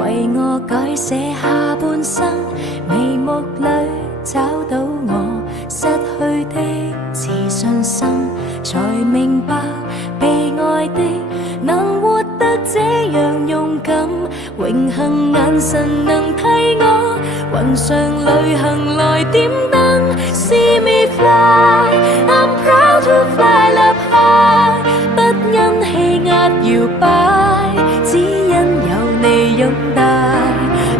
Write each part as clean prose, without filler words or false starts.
為我改寫下半生，眉目裏找到我失去的自信心，才明白被愛的能活得這樣勇敢，榮幸眼神能替我雲上旅行來點燈。See me fly, I'm proud to fly up high， 不因氣壓搖擺，只因有你擁戴。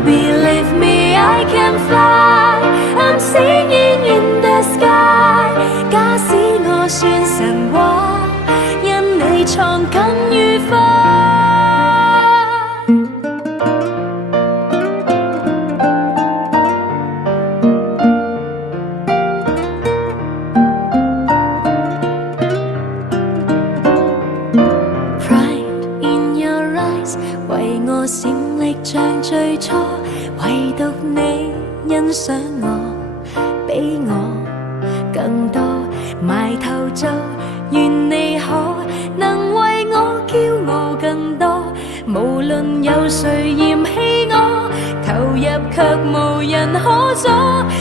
Believe me, I can fly, I'm singing in the sky。 假使我算神話，因你創更愉快。為我閃力像最初，唯獨你欣賞我，比我更多。埋頭做，願你可能為我驕傲更多。無論有誰嫌棄我，投入卻無人可阻。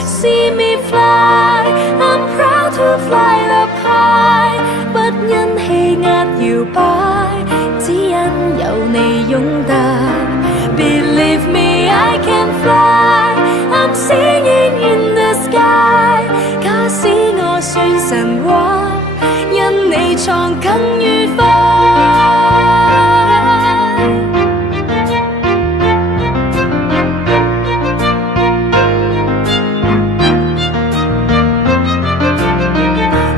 See me fly, I'm proud to fly up high， 不因氣壓搖擺，只因有你擁戴。Believe me, I can fly, I'm singing in the sky。 假使我算神話，因你創更愉快。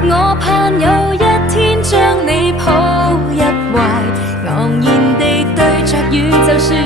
我盼有一天將你抱入懷，昂然地對着宇宙說